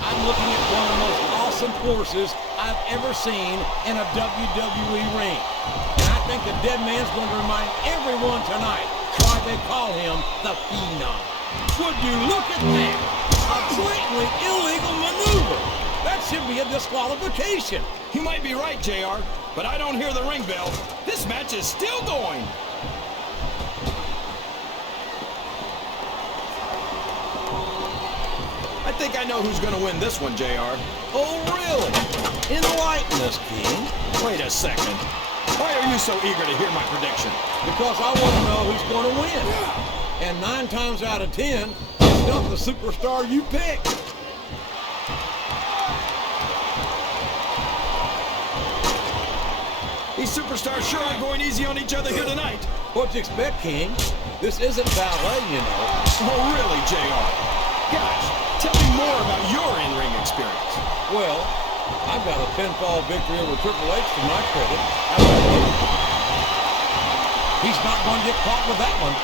I'm looking at one of the most awesome forces I've ever seen in a WWE ring. And I think the dead man's going to remind everyone tonight why they call him the Phenom. Would you look at that? A blatantly illegal maneuver. That should be a disqualification. You might be right, JR, but I don't hear the ring bell. This match is still going. I think I know who's going to win this one, JR. Oh, really? Enlighten us, King. Wait a second. Why are you so eager to hear my prediction? Because I want to know who's going to win. And 9 times out of 10, it's not the superstar you pick. These superstars sure are going easy on each other here tonight. What'd you expect, King? This isn't ballet, you know. Oh, really, JR? Gosh, tell me more about your in-ring experience. Well, I've got a pinfall victory over Triple H to my credit. How about you? He's not going to get caught with that one.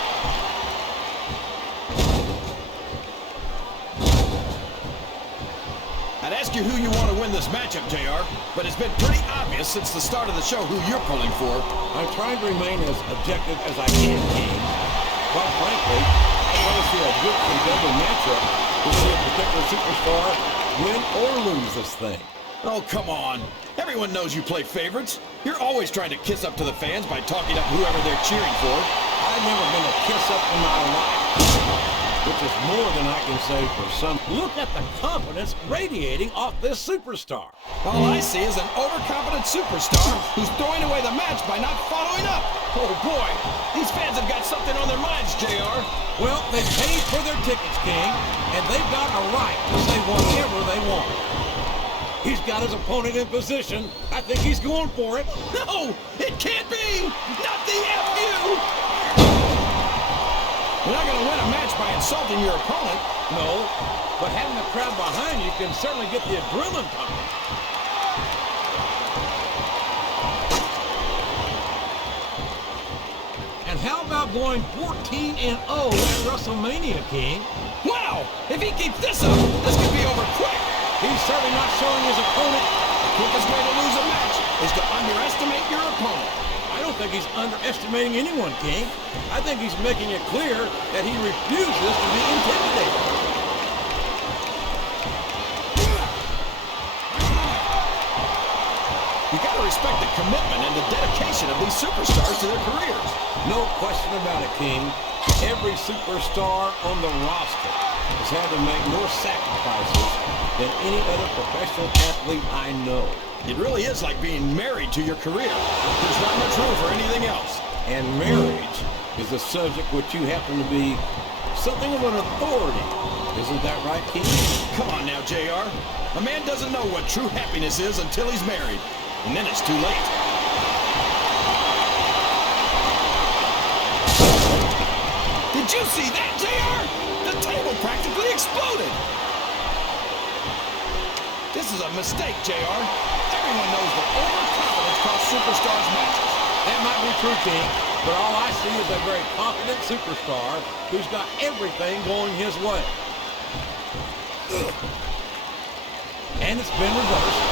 I'd ask you who you want to win this matchup, JR, but it's been pretty obvious since the start of the show who you're pulling for. I'm trying to remain as objective as I can, King. Quite frankly, I'd rather see a good contender matchup than see a particular superstar win or lose this thing. Oh, come on. Everyone knows you play favorites. You're always trying to kiss up to the fans by talking up whoever they're cheering for. I've never been a kiss up in my life, which is more than I can say for some. Look at the confidence radiating off this superstar. All I see is an overconfident superstar who's throwing away the match by not following up. Oh, boy. These fans have got something on their minds, JR. Well, they paid for their tickets, King, and they've got a right to say whatever they want. He's got his opponent in position. I think he's going for it. No, it can't be. Not the FU. You're not going to win a match by insulting your opponent. No, but having the crowd behind you can certainly get the adrenaline pumping. And how about going 14-0 at WrestleMania, King? Wow, if he keeps this up, this could be over quick. He's certainly not showing his opponent. The quickest way to lose a match is to underestimate your opponent. I don't think he's underestimating anyone, King. I think he's making it clear that he refuses to be intimidated. You gotta respect the commitment and the dedication of these superstars to their careers. No question about it, King. Every superstar on the roster has had to make more sacrifices than any other professional athlete I know. It really is like being married to your career. There's not much room for anything else. And marriage is a subject which you happen to be something of an authority. Isn't that right, King? Come on now, JR. A man doesn't know what true happiness is until he's married. And then it's too late. Did you see that, JR? The table practically exploded. This is a mistake, JR. Everyone knows that overconfidence costs superstars matches. That might be true, King, but all I see is a very confident superstar who's got everything going his way. And it's been reversed.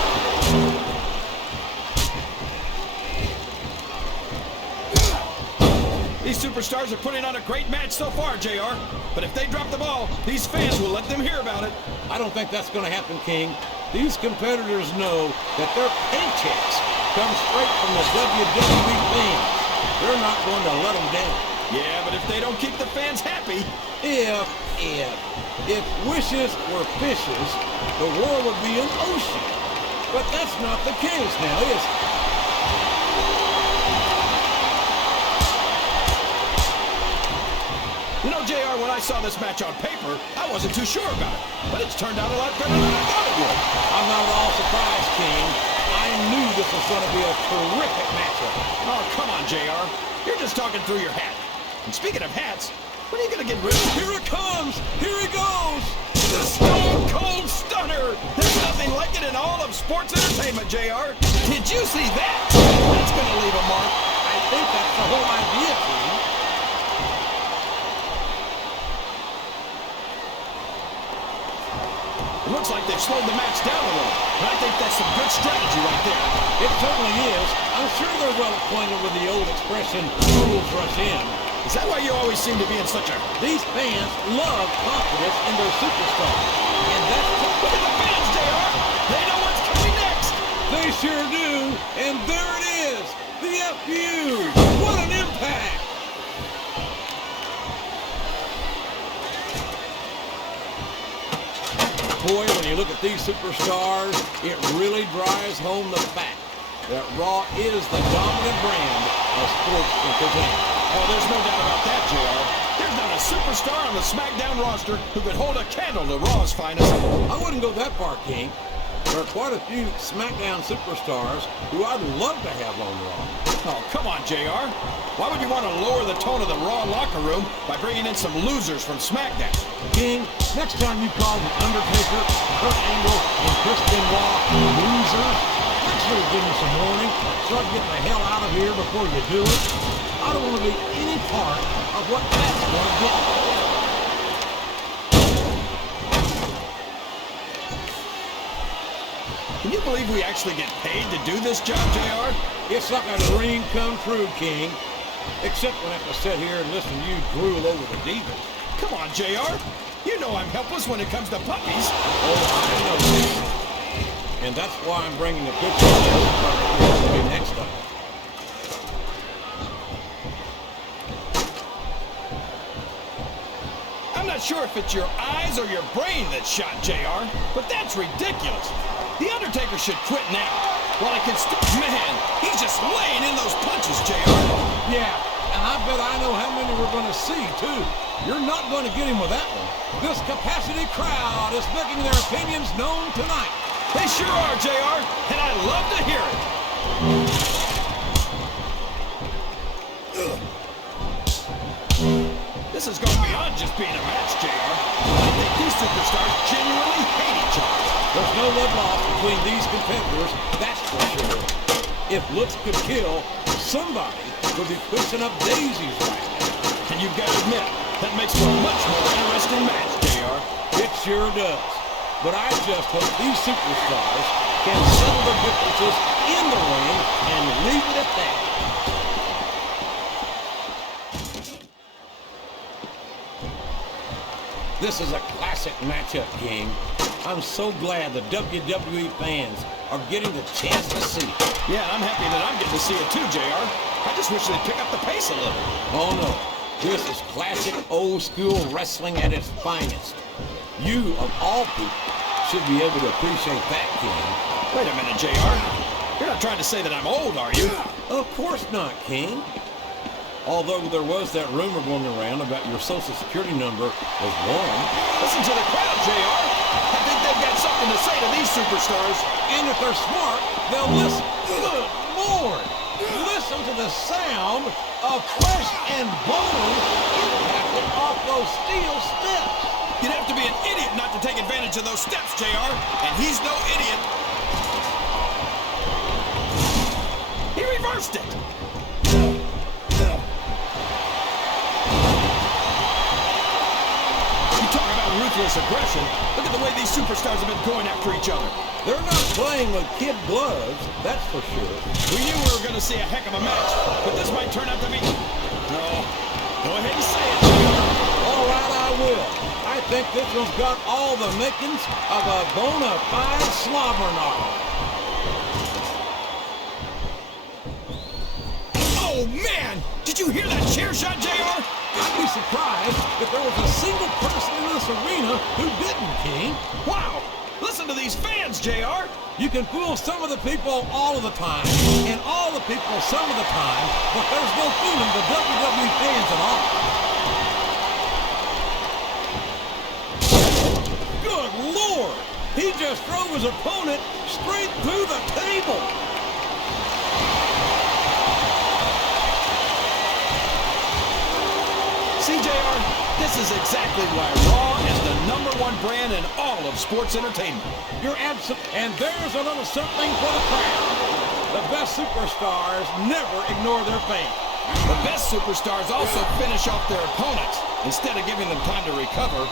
These superstars are putting on a great match so far, JR. But if they drop the ball, these fans will let them hear about it. I don't think that's going to happen, King. These competitors know that their paychecks come straight from the WWE fans. They're not going to let them down. Yeah, but if they don't keep the fans happy... If wishes were fishes, the world would be an ocean. But that's not the case now, is it? You know, JR, when I saw this match on paper, I wasn't too sure about it. But it's turned out a lot better than I thought it would. I'm not at all surprised, King. I knew this was going to be a terrific matchup. Oh, come on, JR. You're just talking through your hat. And speaking of hats, when are you going to get rid of... Here it comes! Here he goes! The Stone Cold Stunner! There's nothing like it in all of sports entertainment, JR. Did you see that? That's going to leave a mark. I think that's the whole idea, King. It looks like they've slowed the match down a little, but I think that's some good strategy right there. It certainly is. I'm sure they're well acquainted with the old expression, fools rush in. Is that why you always seem to be in such a... These fans love confidence in their superstar. And that's... Look at the fans, JR! They know what's coming next! They sure do. And there it is. The FU. What an impact. Boy, when you look at these superstars, it really drives home the fact that Raw is the dominant brand of sports entertainment. Oh, there's no doubt about that, JR. There's not a superstar on the SmackDown roster who could hold a candle to Raw's finest. I wouldn't go that far, King. There are quite a few SmackDown superstars who I'd love to have on Raw. Oh, come on, JR. Why would you want to lower the tone of the Raw locker room by bringing in some losers from SmackDown? King, next time you call The Undertaker, Kurt Angle, and Chris Benoit losers, make sure to give me some warning so I can get the hell out of here before you do it. I don't want to be any part of what that's going to get. Can you believe we actually get paid to do this job, JR? It's like a dream come true, King. Except when I have to sit here and listen to you drool over the Divas. Come on, JR. You know I'm helpless when it comes to puppies. Oh, I know, King. And that's why I'm bringing a picture of you next time. I'm not sure if it's your eyes or your brain that's shot, JR, but that's ridiculous. The Undertaker should quit now. While he can man, he's just laying in those punches, JR. Yeah, and I bet I know how many we're going to see, too. You're not going to get him with that one. This capacity crowd is making their opinions known tonight. They sure are, JR, and I love to hear it. This is going beyond just being a match, JR. I think these superstars genuinely hate each other. There's no love lost between these competitors, that's for sure. If looks could kill, somebody would be pushing up daisies right now. And you've got to admit, that makes for a much more interesting match, JR. It sure does. But I just hope these superstars can settle their differences in the ring and leave it at that. This is a classic matchup, King. I'm so glad the WWE fans are getting the chance to see it. Yeah, and I'm happy that I'm getting to see it too, JR. I just wish they'd pick up the pace a little. Oh, no. This is classic old-school wrestling at its finest. You, of all people, should be able to appreciate that, King. Wait a minute, JR. You're not trying to say that I'm old, are you? Of course not, King. Although there was that rumor going around about your social security number was wrong. Listen to the crowd, JR. I think they've got something to say to these superstars. And if they're smart, they'll listen. Good Lord! Listen to the sound of flesh and bone impacted off those steel steps. You'd have to be an idiot not to take advantage of those steps, JR. And he's no idiot. He reversed it. Ruthless aggression. Look at the way these superstars have been going after each other. They're not playing with kid gloves, that's for sure. We knew we were going to see a heck of a match, but this might turn out to be... No. Go ahead and say it, JR. All right, I will. I think this one's got all the makings of a bona fide slobber knocker. Oh, man! Did you hear that chair shot, JR? I'd be surprised if there was a single person in this arena who didn't, King. Wow! Listen to these fans, JR! You can fool some of the people all of the time, and all the people some of the time, but there's no fooling the WWE fans at all. Good Lord! He just drove his opponent straight through the table. See, JR, this is exactly why Raw is the #1 brand in all of sports entertainment. You're absolute, and there's a little something for the crowd. The best superstars never ignore their fans. The best superstars also finish off their opponents instead of giving them time to recover.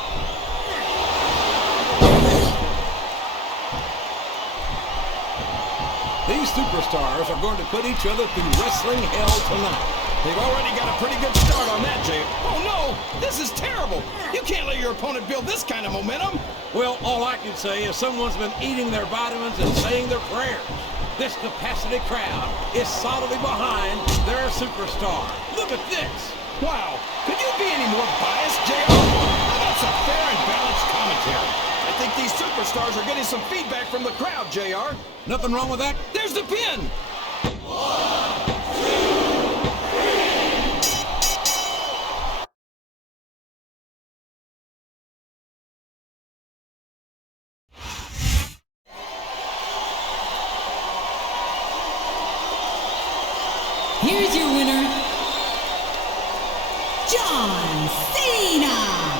These superstars are going to put each other through wrestling hell tonight. They've already got a pretty good start on that, Jay. Oh, no! This is terrible! You can't let your opponent build this kind of momentum! Well, all I can say is someone's been eating their vitamins and saying their prayers. This capacity crowd is solidly behind their superstar. Look at this! Wow! Could you be any more biased, JR? How about some fair and balanced commentary? I think these superstars are getting some feedback from the crowd, JR. Nothing wrong with that? There's the pin! Here's your winner, John Cena.